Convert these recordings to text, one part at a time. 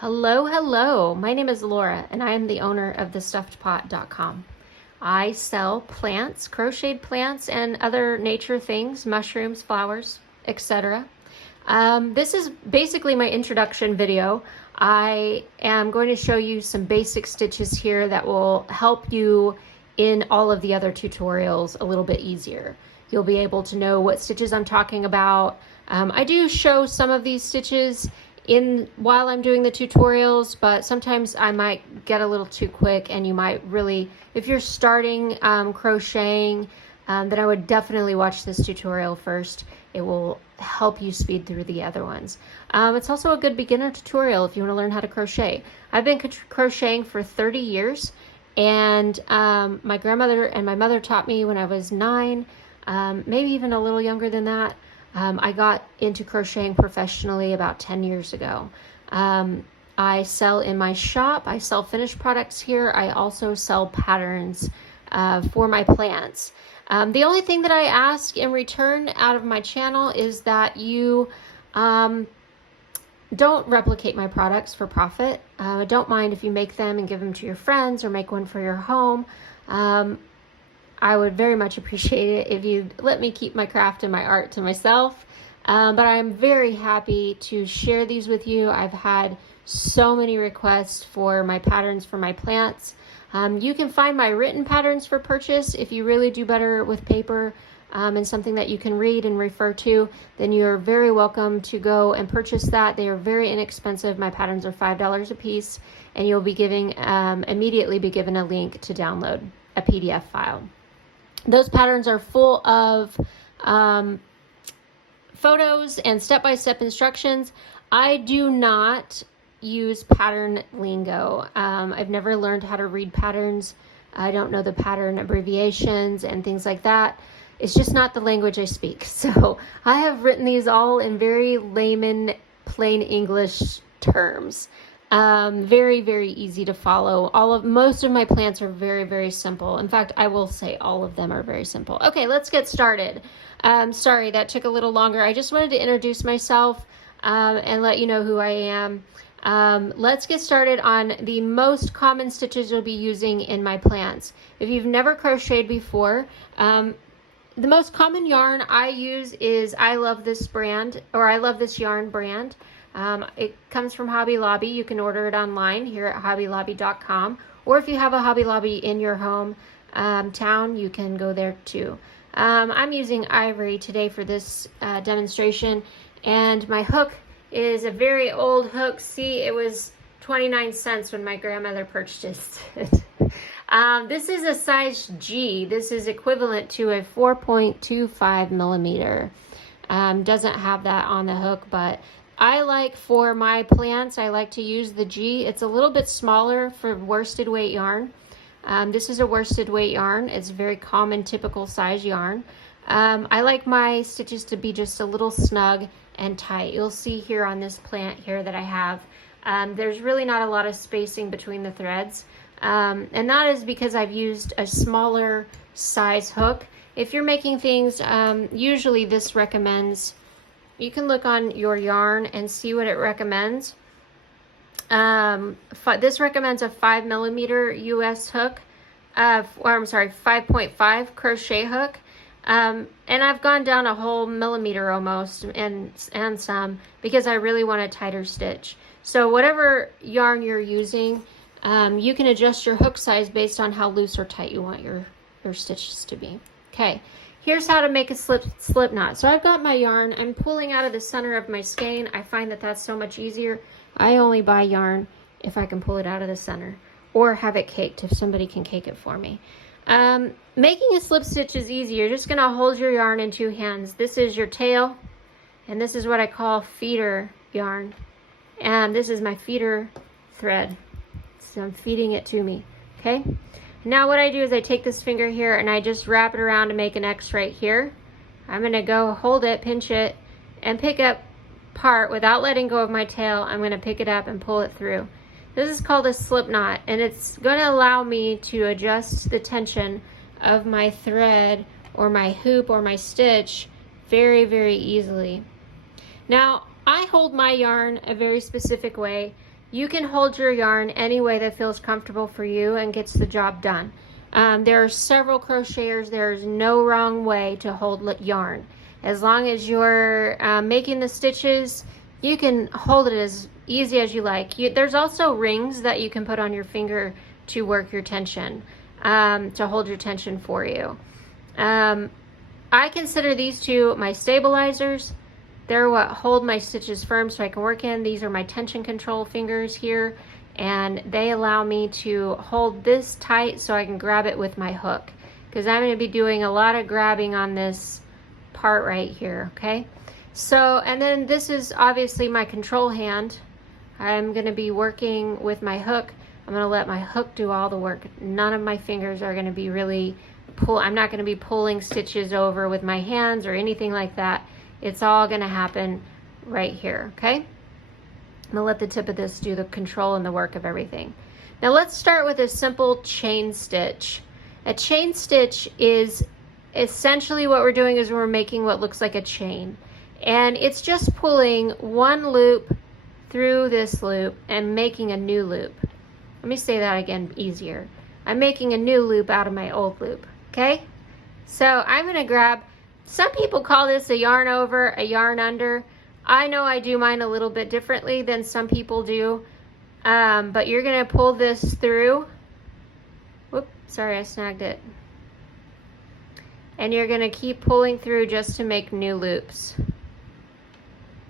Hello, hello. My name is Laura, and I am the owner of thestuffedpot.com. I sell plants, crocheted plants, and other nature things, mushrooms, flowers, etc. This is basically my introduction video. I am going to show you some basic stitches here that will help you in all of the other tutorials a little bit easier. You'll be able to know what stitches I'm talking about. I do show some of these stitches while I'm doing the tutorials, but sometimes I might get a little too quick, and you might really, if you're starting crocheting, then I would definitely watch this tutorial first. It will help you speed through the other ones. It's also a good beginner tutorial if you want to learn how to crochet. I've been crocheting for 30 years, and my grandmother and my mother taught me when I was 9, maybe even a little younger than that. I got into crocheting professionally about 10 years ago. I sell in my shop. I sell finished products here. I also sell patterns for my plants. The only thing that I ask in return out of my channel is that you don't replicate my products for profit. I don't mind if you make them and give them to your friends or make one for your home. I would very much appreciate it if you'd let me keep my craft and my art to myself. But I'm very happy to share these with you. I've had so many requests for my patterns for my plants. You can find my written patterns for purchase. If you really do better with paper and something that you can read and refer to, then you're very welcome to go and purchase that. They are very inexpensive. My patterns are $5 a piece, and you'll be immediately be given a link to download a PDF file. Those patterns are full of photos and step-by-step instructions. I do not use pattern lingo. I've never learned how to read patterns. I don't know the pattern abbreviations and things like that. It's just not the language I speak. So I have written these all in very layman, plain English terms. Very, very easy to follow. Most of my plants are very, very simple. In fact, I will say all of them are very simple. Okay, let's get started. Sorry, that took a little longer. I just wanted to introduce myself and let you know who I am. Let's get started on the most common stitches you'll be using in my plants. If you've never crocheted before, the most common yarn I use is I Love This Yarn brand. It comes from Hobby Lobby. You can order it online here at hobbylobby.com, or if you have a Hobby Lobby in your home town, you can go there too. I'm using ivory today for this demonstration, and my hook is a very old hook. See, it was 29 cents when my grandmother purchased it. This is a size G. This is equivalent to a 4.25 millimeter. Doesn't have that on the hook, but for my plants, I like to use the G. It's a little bit smaller for worsted weight yarn. This is a worsted weight yarn. It's a very common, typical size yarn. I like my stitches to be just a little snug and tight. You'll see here on this plant here that I have, there's really not a lot of spacing between the threads. And that is because I've used a smaller size hook. If you're making things, usually this recommends, you can look on your yarn and see what it recommends. This recommends a 5 millimeter US hook, 5.5 crochet hook. And I've gone down a whole millimeter almost and some because I really want a tighter stitch. So whatever yarn you're using, you can adjust your hook size based on how loose or tight you want your stitches to be. Okay. Here's how to make a slip knot. So I've got my yarn. I'm pulling out of the center of my skein. I find that that's so much easier. I only buy yarn if I can pull it out of the center or have it caked if somebody can cake it for me. Making a slip stitch is easy. You're just going to hold your yarn in two hands. This is your tail, and this is what I call feeder yarn. And this is my feeder thread. So I'm feeding it to me. Okay? Now what I do is I take this finger here and I just wrap it around to make an X right here. I'm going to go hold it, pinch it, and pick up part without letting go of my tail. I'm going to pick it up and pull it through. This is called a slip knot, and it's going to allow me to adjust the tension of my thread or my hoop or my stitch very, very easily. Now, I hold my yarn a very specific way. You can hold your yarn any way that feels comfortable for you and gets the job done. There are several crocheters. There's no wrong way to hold yarn. As long as you're making the stitches, you can hold it as easy as you like. There's also rings that you can put on your finger to work your tension, to hold your tension for you. I consider these two my stabilizers. They're what hold my stitches firm so I can work in. These are my tension control fingers here, and they allow me to hold this tight so I can grab it with my hook, because I'm going to be doing a lot of grabbing on this part right here, okay? So, and then this is obviously my control hand. I'm going to be working with my hook. I'm going to let my hook do all the work. None of my fingers are going to be really I'm not going to be pulling stitches over with my hands or anything like that. It's all going to happen right here, okay? I'm going to let the tip of this do the control and the work of everything. Now let's start with a simple chain stitch. A chain stitch is essentially what we're doing is we're making what looks like a chain. And it's just pulling one loop through this loop and making a new loop. Let me say that again easier. I'm making a new loop out of my old loop, okay? So I'm going to grab, some people call this a yarn over, a yarn under. I know I do mine a little bit differently than some people do, but you're going to pull this through. Whoop, sorry, I snagged it. And you're going to keep pulling through just to make new loops.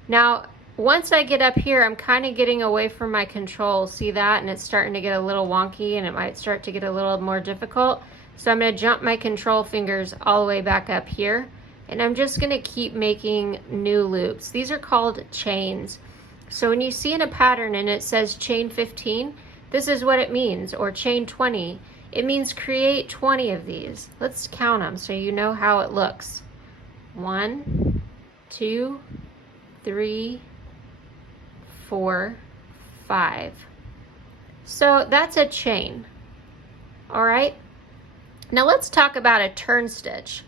Now, once I get up here, I'm kind of getting away from my control. See that? And it's starting to get a little wonky, and it might start to get a little more difficult. So I'm going to jump my control fingers all the way back up here. And I'm just going to keep making new loops. These are called chains. So when you see in a pattern and it says chain 15, this is what it means, or chain 20. It means create 20 of these. Let's count them so you know how it looks. 1, 2, 3, 4, 5. So that's a chain. All right. Now let's talk about a turn stitch.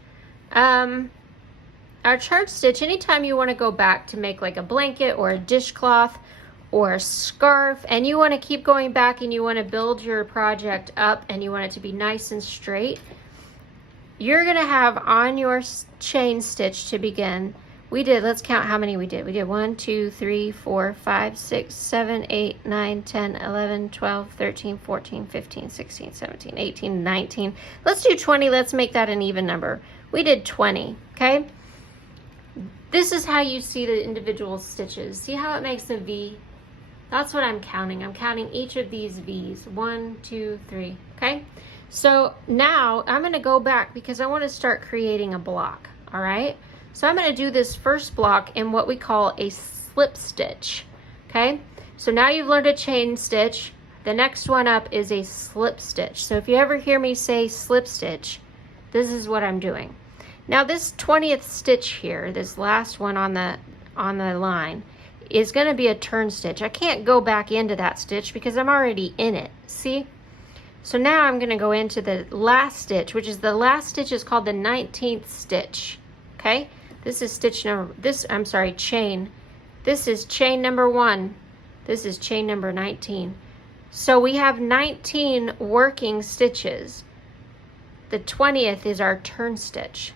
Our turn stitch, anytime you want to go back to make like a blanket or a dishcloth or a scarf, and you want to keep going back and you want to build your project up and you want it to be nice and straight, you're going to have on your chain stitch to begin. Let's count how many we did. We did 1, 2, 3, 4, 5, 6, 7, 8, 9, 10, 11, 12, 13, 14, 15, 16, 17, 18, 19. Let's do 20. Let's make that an even number. We did 20, okay? This is how you see the individual stitches. See how it makes a V? That's what I'm counting. I'm counting each of these V's. 1, 2, 3, okay? So now I'm going to go back because I want to start creating a block, all right? So I'm going to do this first block in what we call a slip stitch, okay? So now you've learned a chain stitch. The next one up is a slip stitch. So if you ever hear me say slip stitch, this is what I'm doing. Now this 20th stitch here, this last one on the line, is going to be a turn stitch. I can't go back into that stitch because I'm already in it, see? So now I'm going to go into the last stitch, which is the last stitch is called the 19th stitch, okay? This is chain. This is chain number 1. This is chain number 19. So we have 19 working stitches. The 20th is our turn stitch.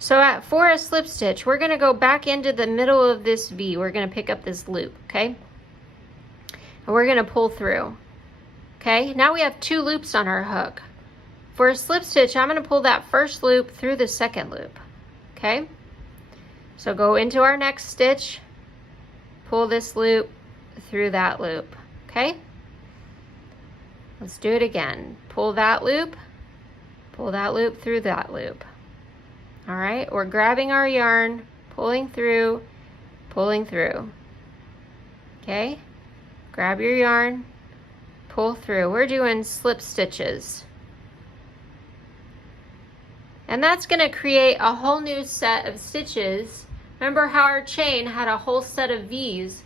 So for a slip stitch, we're going to go back into the middle of this V. We're going to pick up this loop, okay? And we're going to pull through. Okay, now we have 2 loops on our hook. For a slip stitch, I'm going to pull that first loop through the second loop. Okay, so go into our next stitch, pull this loop through that loop. Okay, let's do it again. Pull that loop through that loop. All right, we're grabbing our yarn, pulling through. Okay, grab your yarn, pull through. We're doing slip stitches. And that's going to create a whole new set of stitches. Remember how our chain had a whole set of V's?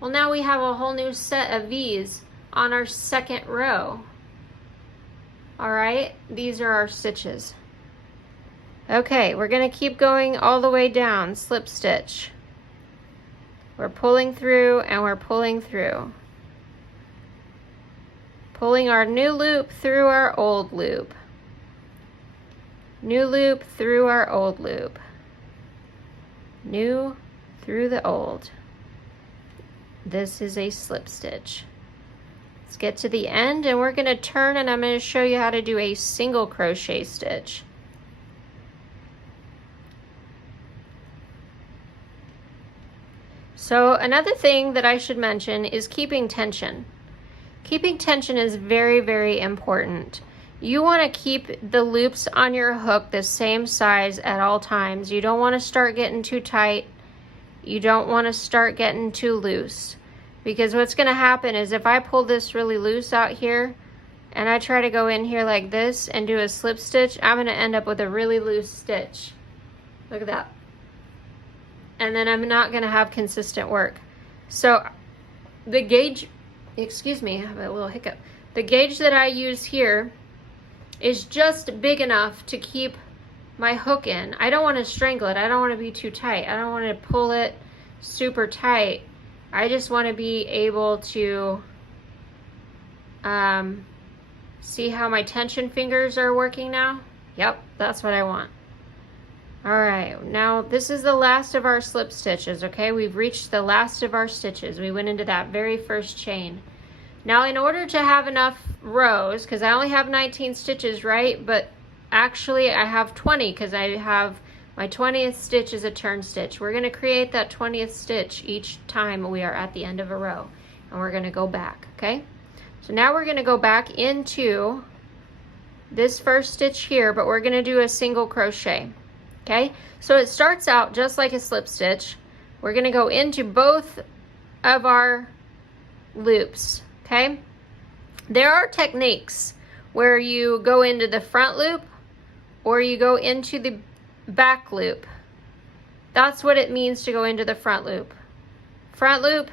Well, now we have a whole new set of V's on our second row. All right, these are our stitches. Okay, we're going to keep going all the way down, slip stitch. We're pulling through and we're pulling through. Pulling our new loop through our old loop. New loop through our old loop. New through the old. This is a slip stitch. Let's get to the end and we're going to turn and I'm going to show you how to do a single crochet stitch. So another thing that I should mention is keeping tension. Keeping tension is very, very important. You want to keep the loops on your hook the same size at all times. You don't want to start getting too tight. You don't want to start getting too loose. Because what's going to happen is if I pull this really loose out here and I try to go in here like this and do a slip stitch, I'm going to end up with a really loose stitch. Look at that. And then I'm not going to have consistent work. So the gauge, excuse me, I have a little hiccup. The gauge that I use here is just big enough to keep my hook in. I don't want to strangle it. I don't want to be too tight. I don't want to pull it super tight. I just want to be able to see how my tension fingers are working now. Yep, that's what I want. All right, now this is the last of our slip stitches, okay? We've reached the last of our stitches. We went into that very first chain. Now in order to have enough rows, because I only have 19 stitches, right? But actually I have 20 because I have my 20th stitch is a turn stitch. We're going to create that 20th stitch each time we are at the end of a row. And we're going to go back, okay? So now we're going to go back into this first stitch here, but we're going to do a single crochet. Okay, so it starts out just like a slip stitch. We're going to go into both of our loops, okay? There are techniques where you go into the front loop or you go into the back loop. That's what it means to go into the front loop. Front loop,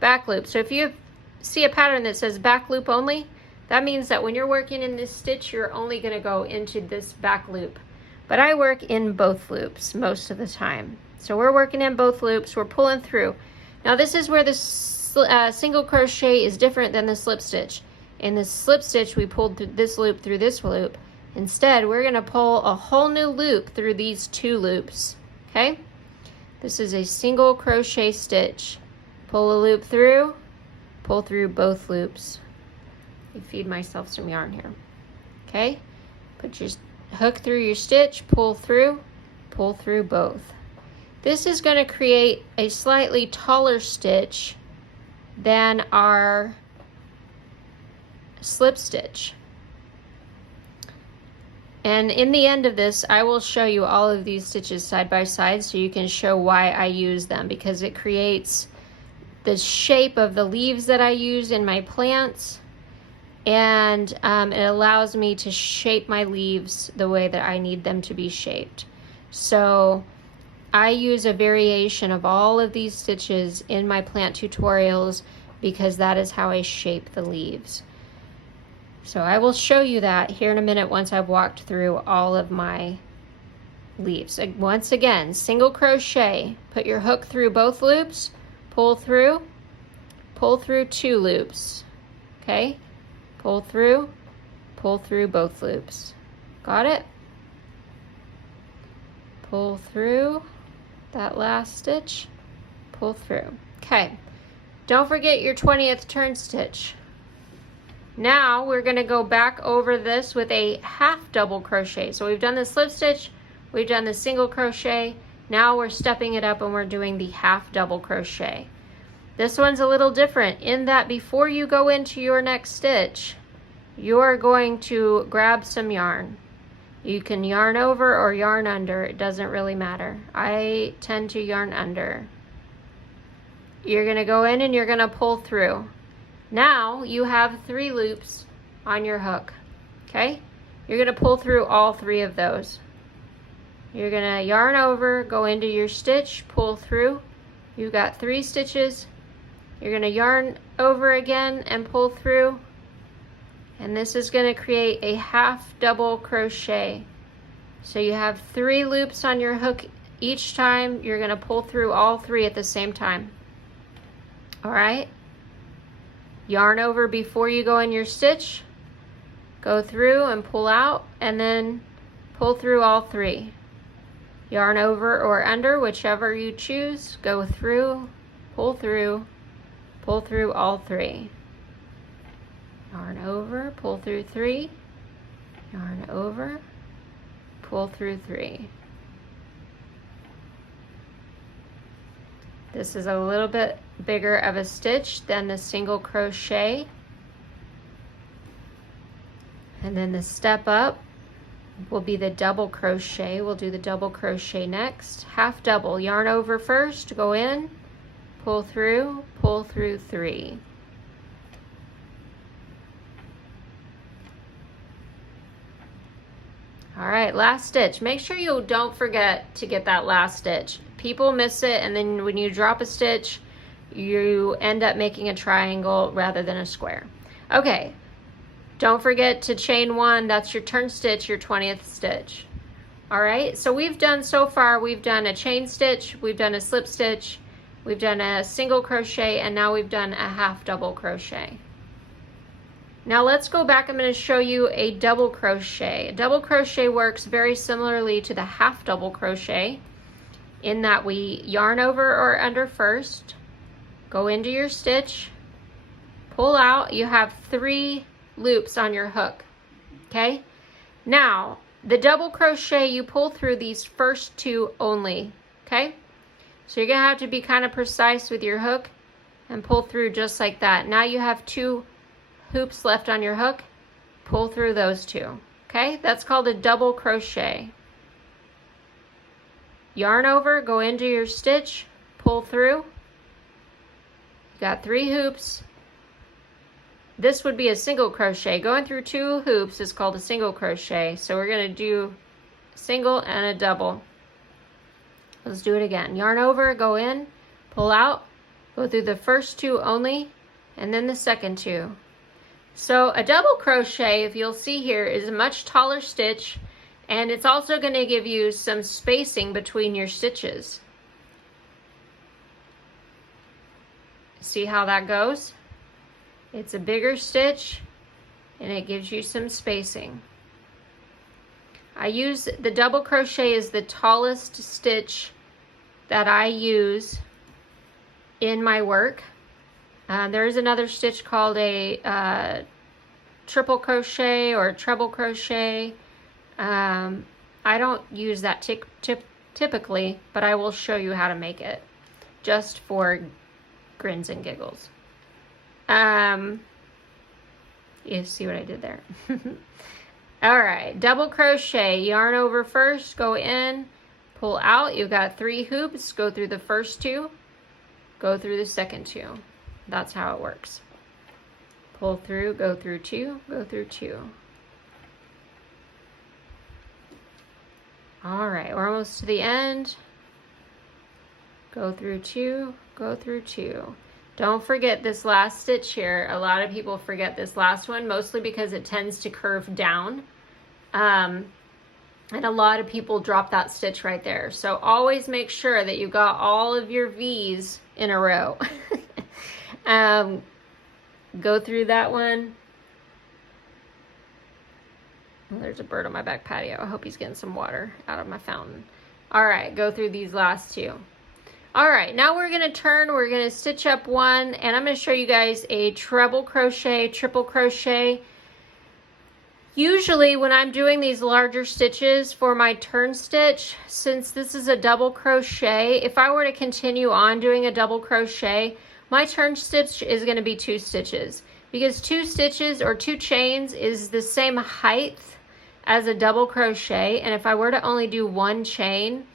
back loop. So if you see a pattern that says back loop only, that means that when you're working in this stitch, you're only going to go into this back loop. But I work in both loops most of the time. So we're working in both loops, we're pulling through. Now this is where the single crochet is different than the slip stitch. In the slip stitch, we pulled through this loop. Instead, we're gonna pull a whole new loop through these two loops, okay? This is a single crochet stitch. Pull a loop through, pull through both loops. Let me feed myself some yarn here, okay? Put your hook through your stitch, pull through both. This is going to create a slightly taller stitch than our slip stitch. And in the end of this, I will show you all of these stitches side by side so you can show why I use them, because it creates the shape of the leaves that I use in my plants. And it allows me to shape my leaves the way that I need them to be shaped. So I use a variation of all of these stitches in my plant tutorials because that is how I shape the leaves. So I will show you that here in a minute once I've walked through all of my leaves. Once again, single crochet, put your hook through both loops, pull through two loops, okay? Pull through both loops. Got it? Pull through that last stitch, pull through. Okay, don't forget your 20th turn stitch. Now we're going to go back over this with a half double crochet. So we've done the slip stitch, we've done the single crochet, now we're stepping it up and we're doing the half double crochet. This one's a little different in that before you go into your next stitch, you're going to grab some yarn. You can yarn over or yarn under, it doesn't really matter. I tend to yarn under. You're going to go in and you're going to pull through. Now you have 3 loops on your hook, okay? You're going to pull through all 3 of those. You're going to yarn over, go into your stitch, pull through. You've got 3 stitches. You're going to yarn over again and pull through. And this is going to create a half double crochet. So you have 3 loops on your hook each time. You're going to pull through all 3 at the same time. All right? Yarn over before you go in your stitch, go through and pull out, and then pull through all 3. Yarn over or under, whichever you choose, go through, pull through all 3. Yarn over, pull through 3, yarn over, pull through 3. This is a little bit bigger of a stitch than the single crochet. And then the step up will be the double crochet. We'll do the double crochet next. Half double, yarn over first, go in, pull through 3. All right, last stitch. Make sure you don't forget to get that last stitch. People miss it, and then when you drop a stitch, you end up making a triangle rather than a square. Okay, don't forget to chain 1. That's your turn stitch, your 20th stitch. All right, so we've done so far, we've done a chain stitch, we've done a slip stitch, we've done a single crochet, and now we've done a half double crochet. Now let's go back. I'm going to show you a double crochet. A double crochet works very similarly to the half double crochet in that we yarn over or under first, go into your stitch, pull out. You have 3 loops on your hook. Okay? Now, the double crochet, you pull through these first 2 only. Okay? So you're going to have to be kind of precise with your hook and pull through just like that. Now you have 2 hoops left on your hook, pull through those 2. Okay, that's called a double crochet. Yarn over, go into your stitch, pull through. You got 3 hoops. This would be a single crochet. Going through 2 hoops is called a single crochet. So we're going to do a single and a double. Let's do it again. Yarn over, go in, pull out, go through the first 2 only, and then the second 2. So a double crochet, if you'll see here, is a much taller stitch, and it's also going to give you some spacing between your stitches. See how that goes? It's a bigger stitch, and it gives you some spacing. I use the double crochet is the tallest stitch that I use in my work. There is another stitch called a triple crochet or treble crochet. I don't use that typically, but I will show you how to make it just for grins and giggles. You see what I did there? All right, double crochet, yarn over first, go in, pull out. You've got 3 hoops, go through the first 2, go through the second 2. That's how it works. Pull through, go through 2, go through 2. All right, we're almost to the end. Go through 2, go through 2. Don't forget this last stitch here. A lot of people forget this last one, mostly because it tends to curve down. And a lot of people drop that stitch right there. So always make sure that you got all of your V's in a row. Go through that one. Oh, there's a bird on my back patio. I hope he's getting some water out of my fountain. All right, go through these last 2. All right, now we're going to turn, we're going to stitch up 1, and I'm going to show you guys a treble crochet, triple crochet. Usually when I'm doing these larger stitches for my turn stitch, since this is a double crochet, if I were to continue on doing a double crochet, my turn stitch is going to be 2 stitches, because 2 stitches or 2 chains is the same height as a double crochet, and if I were to only do 1 chain,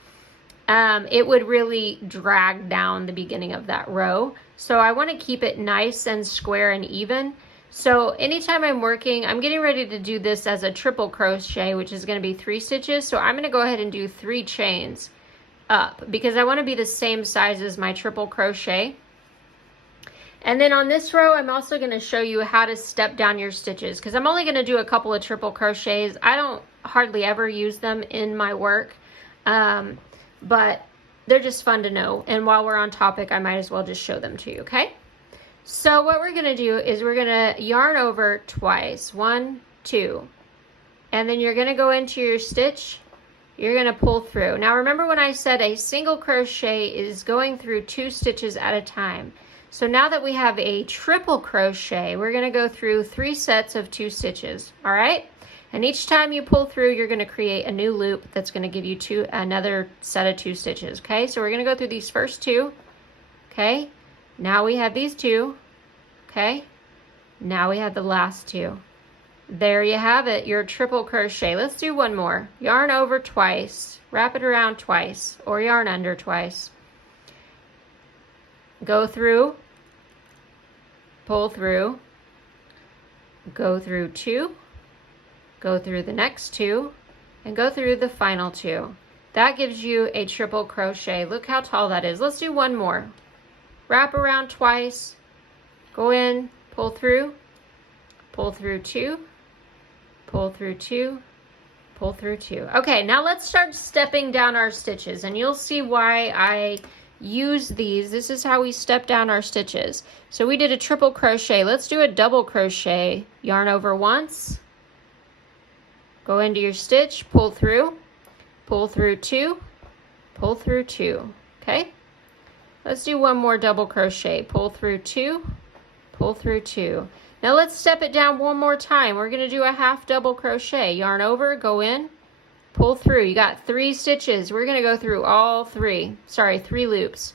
it would really drag down the beginning of that row. So I want to keep it nice and square and even. So anytime I'm working, I'm getting ready to do this as a triple crochet, which is going to be 3 stitches. So I'm going to go ahead and do 3 chains up because I want to be the same size as my triple crochet. And then on this row, I'm also going to show you how to step down your stitches because I'm only going to do a couple of triple crochets. I don't hardly ever use them in my work. But they're just fun to know. And while we're on topic, I might as well just show them to you, okay? So what we're going to do is we're going to yarn over twice. 1, 2. And then you're going to go into your stitch. You're going to pull through. Now remember when I said a single crochet is going through 2 stitches at a time. So now that we have a triple crochet, we're going to go through 3 sets of 2 stitches. All right? And each time you pull through, you're going to create a new loop that's going to give you another set of 2 stitches. Okay? So we're going to go through these first 2. Okay? Now we have these 2. Okay? Now we have the last 2. There you have it, your triple crochet. Let's do one more. Yarn over twice, wrap it around twice, or yarn under twice. Go through, pull through, go through 2, go through the next 2, and go through the final 2. That gives you a triple crochet. Look how tall that is. Let's do one more. Wrap around twice, go in, pull through 2, pull through 2, pull through 2. Okay, now let's start stepping down our stitches, and you'll see why I use these. This is how we step down our stitches. So we did a triple crochet. Let's do a double crochet. Yarn over once, go into your stitch, pull through 2, pull through 2. Okay, let's do one more double crochet. Pull through 2, pull through 2. Now let's step it down one more time. We're going to do a half double crochet. Yarn over, go in, pull through. You got 3 stitches. We're going to go through all 3 loops.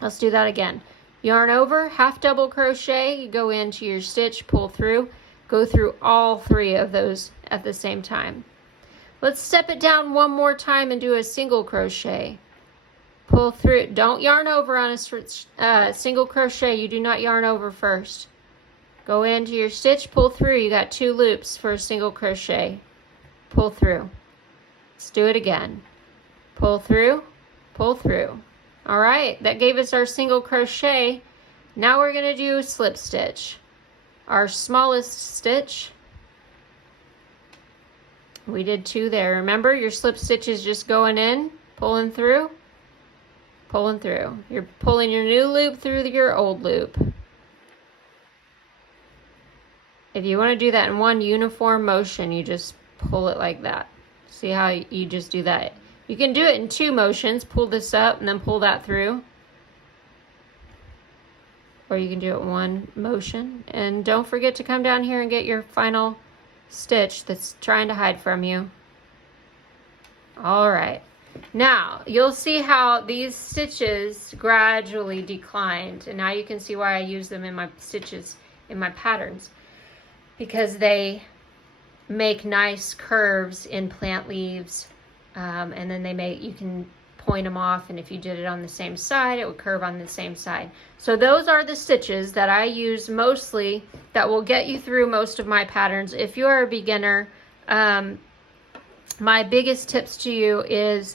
Let's do that again. Yarn over, half double crochet, you go into your stitch, pull through, go through all 3 of those at the same time. Let's step it down one more time and do a single crochet. Pull through. Don't yarn over on a single crochet. You do not yarn over first. Go into your stitch, pull through. You got 2 loops for a single crochet. Pull through. Let's do it again. Pull through, pull through. All right, that gave us our single crochet. Now we're going to do a slip stitch. Our smallest stitch. We did 2 there. Remember, your slip stitch is just going in, pulling through, pulling through. You're pulling your new loop through your old loop. If you want to do that in one uniform motion, you just pull it like that. See how you just do that? You can do it in 2 motions. Pull this up and then pull that through. Or you can do it in 1 motion. And don't forget to come down here and get your final stitch that's trying to hide from you. All right. Now, you'll see how these stitches gradually declined. And now you can see why I use them in my stitches, in my patterns. Because they make nice curves in plant leaves, and then you can point them off, and if you did it on the same side, it would curve on the same side. So those are the stitches that I use mostly that will get you through most of my patterns. If you are a beginner, my biggest tips to you is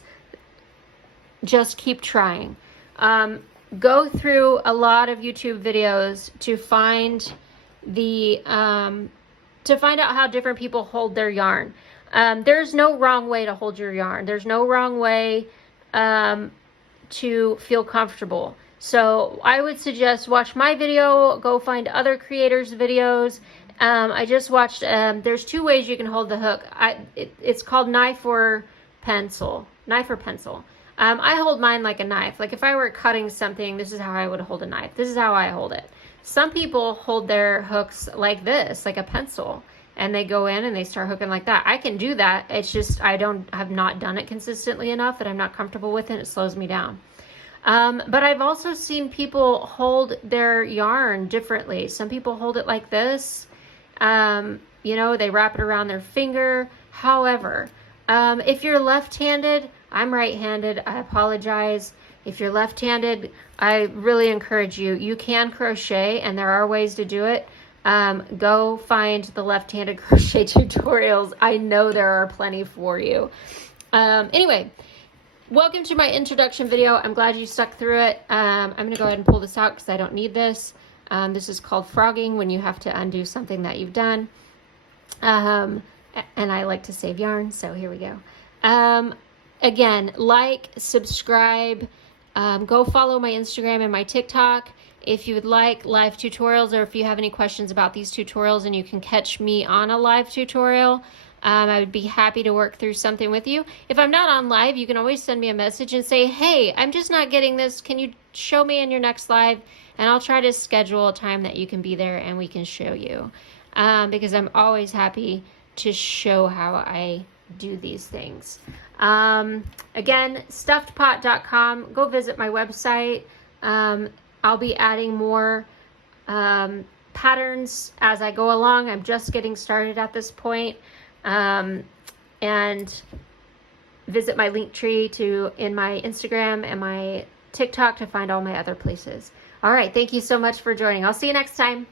just keep trying. Go through a lot of YouTube videos to find out how different people hold their yarn. There's no wrong way to hold your yarn. There's no wrong way to feel comfortable. So I would suggest watch my video, go find other creators' videos. I just watched, there's 2 ways you can hold the hook. It's called knife or pencil. I hold mine like a knife. Like if I were cutting something, this is how I would hold a knife. This is how I hold it. Some people hold their hooks like this, like a pencil, and they go in and they start hooking like that. I can do that. It's just I have not done it consistently enough that I'm not comfortable with it. It slows me down. But I've also seen people hold their yarn differently. Some people hold it like this. They wrap it around their finger. However, if you're left-handed, I'm right-handed. I apologize. If you're left-handed, I really encourage you. You can crochet, and there are ways to do it. Go find the left-handed crochet tutorials. I know there are plenty for you. Anyway, welcome to my introduction video. I'm glad you stuck through it. I'm going to go ahead and pull this out because I don't need this. This is called frogging, when you have to undo something that you've done. And I like to save yarn, so here we go. Again, like, subscribe, go follow my Instagram and my TikTok. If you would like live tutorials, or if you have any questions about these tutorials and you can catch me on a live tutorial, I would be happy to work through something with you. If I'm not on live, you can always send me a message and say, hey, I'm just not getting this. Can you show me in your next live? And I'll try to schedule a time that you can be there and we can show you. Because I'm always happy to show how I do these things. Again, stuffedpot.com. Go visit my website. I'll be adding more patterns as I go along. I'm just getting started at this point. And visit my link tree in my Instagram and my TikTok to find all my other places. All right. Thank you so much for joining. I'll see you next time.